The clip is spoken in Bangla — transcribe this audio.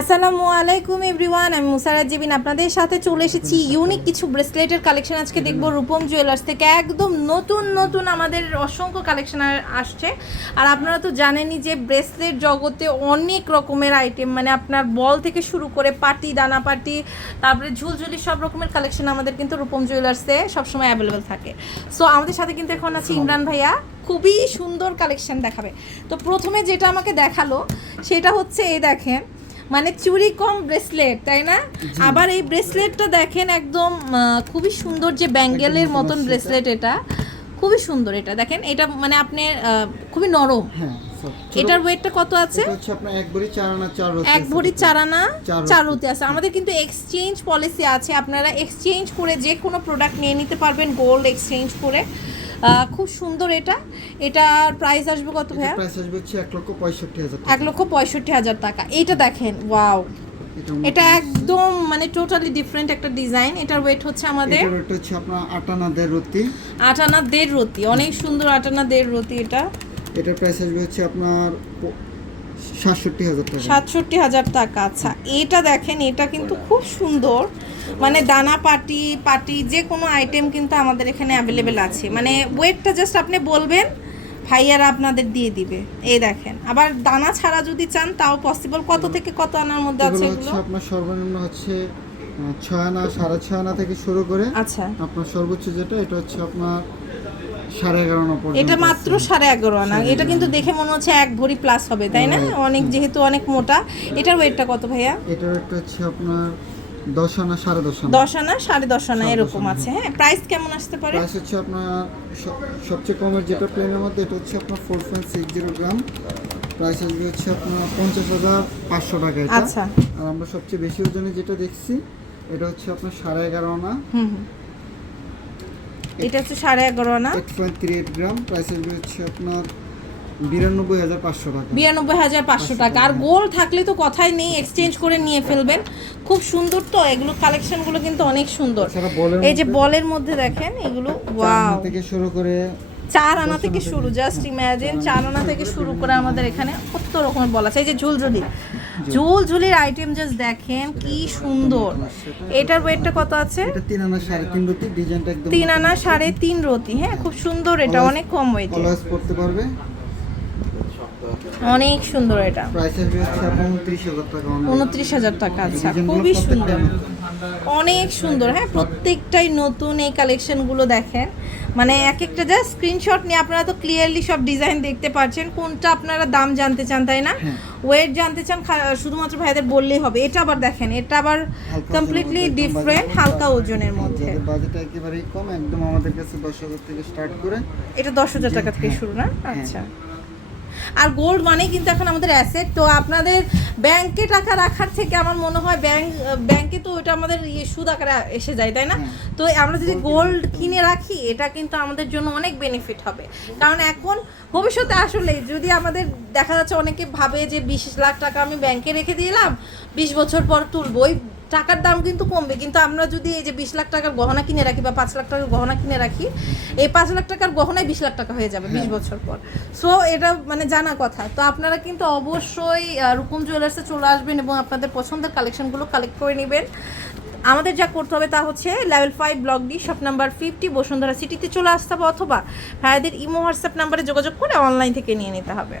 আসসালামু আলাইকুম এভরিওয়ান আমি মুসারাত জিবিন আপনাদের সাথে চলে এসেছি ইউনিক কিছু ব্রেসলেটের কালেকশন আজকে দেখব রূপম জুয়েলার্স থেকে একদম নতুন নতুন আমাদের অসংখ্য কালেকশন আসছে। আর আপনারা তো জানেনই যে ব্রেসলেট জগতে অনেক রকমের আইটেম মানে আপনার বল থেকে শুরু করে পাটি দানা পাটি তারপরে ঝুলঝুলি সব রকমের কালেকশন আমাদের কিন্তু রূপম জুয়েলার্সে সবসময় অ্যাভেলেবেল থাকে। সো আমাদের সাথে কিন্তু এখন আছে ইমরান ভাইয়া। খুবই সুন্দর কালেকশন দেখাবে। তো প্রথমে যেটা আমাকে দেখাল সেটা হচ্ছে এই দেখেন মানে চুরি কম ব্রেসলেট তাই না? আবার এই ব্রেসলেটটা দেখেন একদম খুবই সুন্দর যে ব্যাঙ্গেলের মতন ব্রেসলেট এটা। খুবই সুন্দর এটা। দেখেন এটা মানে আপনি খুবই নরম। হ্যাঁ এটার ওয়েটটা কত আছে? এক ভরি চার আনা চার রতি আছে। আমাদের কিন্তু এক্সচেঞ্জ পলিসি আছে। আপনারা এক্সচেঞ্জ করে যে কোনো প্রোডাক্ট নিয়ে নিতে পারবেন গোল্ড এক্সচেঞ্জ করে। খুব সুন্দর এটা। এটার প্রাইস আসবে কত ভাইয়া? প্রাইস আসবে হচ্ছে এক লক্ষ পঁয়ষট্টি হাজার এক লক্ষ পঁয়ষট্টি হাজার টাকা। এইটা দেখেন ওয়াও এটা একদম মানে টোটালি ডিফারেন্ট একটা ডিজাইন এটার ওয়েট হচ্ছে আমাদের এটার ওটা হচ্ছে আপনার আটানা দেড় রতি। আটানা দেড় রতি। অনেক সুন্দর আটানা দেড় রতি এটা। এটার প্রাইস আসবে হচ্ছে আপনার সাতষট্টি হাজার টাকা। সাতষট্টি হাজার টাকা। আচ্ছা এটা দেখেন এটা কিন্তু খুব সুন্দর। মানে দানা পাটি পাটি যে কোনো আইটেম কিন্তু আমাদের এখানে অ্যাভেলেবেল আছে। মানে ওয়েটটা জাস্ট আপনি বলবেন ভাইয়ারা আপনাদের দিয়ে দিবে। এই দেখেন আবার দানা ছাড়া যদি চান তাও পসিবল কত থেকে কত আনার মধ্যে আছে এগুলো আপনার সর্বনিম্ন হচ্ছে ছয় আনা সাড়ে ছয় আনা থেকে শুরু করে আচ্ছা। আপনার সর্বোচ্চ যেটা এটা হচ্ছে আপনার এটা মাত্র সাড়ে এগারো আনা। এটা কিন্তু দেখে মনে হচ্ছে এক ভরি প্লাস হবে তাই না? হ্যাঁ। অনেক যেহেতু অনেক মোটা। এটার ওয়েটটা কত ভাইয়া? এটার একটা হচ্ছে আপনার দশ আনা সাড়ে দশ আনা দশ আনা সাড়ে দশ আনা এরকম আছে হ্যাঁ। প্রাইস কেমন আসতে পারে? প্রাইস হচ্ছে আপনার সবচেয়ে কমের যেটা প্লেনের মধ্যে এটা হচ্ছে আপনার four point six zero gram price আসবে হচ্ছে আপনার পঞ্চাশ হাজার পাঁচশো টাকা এটা। আচ্ছা। আর আমরা সবচেয়ে বেশি ওজনে যেটা দেখছি এটা হচ্ছে আপনার সাড়ে এগারো আনা। এটা হচ্ছে সাড়ে এগারো আনা। Eight point three eight gram price আসবে হচ্ছে আপনার বিরানব্বই হাজার পাঁচশো টাকা। বিরানব্বই হাজার পাঁচশো টাকা। আর গোল থাকলে তো কথাই নেই এক্সচেঞ্জ করে নিয়ে ফেলবেন। খুব সুন্দর তো এগুলো কালেকশনগুলো কিন্তু অনেক সুন্দর। এই যে বলের মধ্যে দেখেন এগুলো ওয়াও। থেকে শুরু করে চার আনা থেকে শুরু জাস্ট ইমাজিন চার আনা থেকে শুরু করে আমাদের এখানে কত রকমের বলা আছে। এই যে ঝুলঝুলি। ঝুলঝুলির আইটেম জাস্ট দেখেন কি সুন্দর। এটার ওয়েটটা কত আছে? তিন আনা সাড়ে তিন রতি ডিজাইনটা একদম তিন আনা সাড়ে তিন রতি হ্যাঁ খুব সুন্দর এটা অনেক কম ওয়েটে পড়তে পারবে। অনেক সুন্দর এটা। উনত্রিশ হাজার টাকা আচ্ছা খুবই সুন্দর। অনেক সুন্দর হ্যাঁ প্রত্যেকটাই নতুন এই কালেকশনগুলো দেখেন। মানে এক একটা জাস্ট স্ক্রিনশট নিয়ে আপনারা তো ক্লিয়ারলি সব ডিজাইন দেখতে পাচ্ছেন কোনটা আপনারা দাম জানতে চান তাই না? হ্যাঁ। ওয়েট জানতে চান শুধুমাত্র ভাইদের বললেই হবে। এটা আবার দেখেন এটা আবার কমপ্লিটলি মধ্যে, ডিফারেন্ট হালকা ওজনের মধ্যে। যাদের বাজেট একেবারেই কম একদম আমাদের কাছে দশ হাজার থেকে স্টার্ট করে এটা দশ হাজার টাকা থেকে হ্যাঁ, শুরু না? হ্যাঁ। আচ্ছা। আর গোল্ড মানেই কিন্তু এখন আমাদের অ্যাসেট তো আপনাদের ব্যাংকে টাকা রাখার থেকে আমার মনে হয় ব্যাংক ব্যাংকে তো ওটা আমাদের ইয়ে সুদ আকারে এসে যায় তাই না। তো আমরা যদি গোল্ড কিনে রাখি এটা কিন্তু আমাদের জন্য অনেক বেনিফিট হবে। কারণ এখন ভবিষ্যতে আসলে যদি আমাদের দেখা যাচ্ছে অনেকে ভাবে যে বিশ লাখ টাকা আমি ব্যাংকে রেখে দিলাম বিশ বছর পর তুলবো ওই টাকার দাম কিন্তু কমবে কিন্তু আমরা যদি এই যে বিশ লাখ টাকার গহনা কিনে রাখি বা পাঁচ লাখ টাকার গহনা কিনে রাখি এই পাঁচ লাখ টাকার গহনায় বিশ লাখ টাকা হয়ে যাবে বিশ বছর পর। সো এটা মানে জানা কথা। তো আপনারা কিন্তু অবশ্যই রূপম জুয়েলার্সে চলে আসবেন এবং আপনাদের পছন্দের কালেকশনগুলো কালেক্ট করে নেবেন। আমাদের যা করতে হবে তা হচ্ছে level five block D shop number fifty Bashundhara সিটিতে চলে আসতে হবে অথবা ভাইয়াদের ইমো হোয়াটসঅ্যাপ নাম্বারে যোগাযোগ করে অনলাইন থেকে নিয়ে নিতে হবে।